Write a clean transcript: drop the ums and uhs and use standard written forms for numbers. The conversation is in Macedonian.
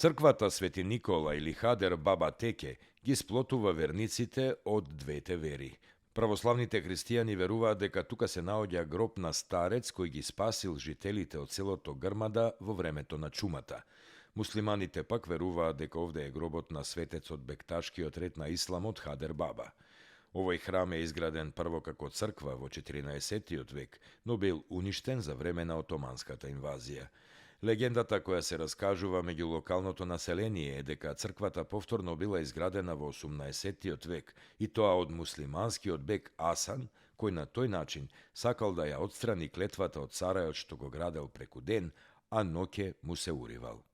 Црквата Свети Никола или Хадер Баба Теке ги сплотува верниците од двете вери. Православните христијани веруваат дека тука се наоѓа гроб на старец кој ги спасил жителите од селото Грмада во времето на чумата. Муслиманите пак веруваат дека овде е гробот на светецот Бекташкиот ред на исламот Хадер Баба. Овој храм е изграден прво како црква во 14 век, но бил уништен за време на отоманската инвазија. Легендата која се раскажува меѓу локалното население е дека црквата повторно била изградена во 18 век и тоа од муслиманскиот бек Асан, кој на тој начин сакал да ја отстрани клетвата од царајот што го градел преку ден, а ноќе му се уривал.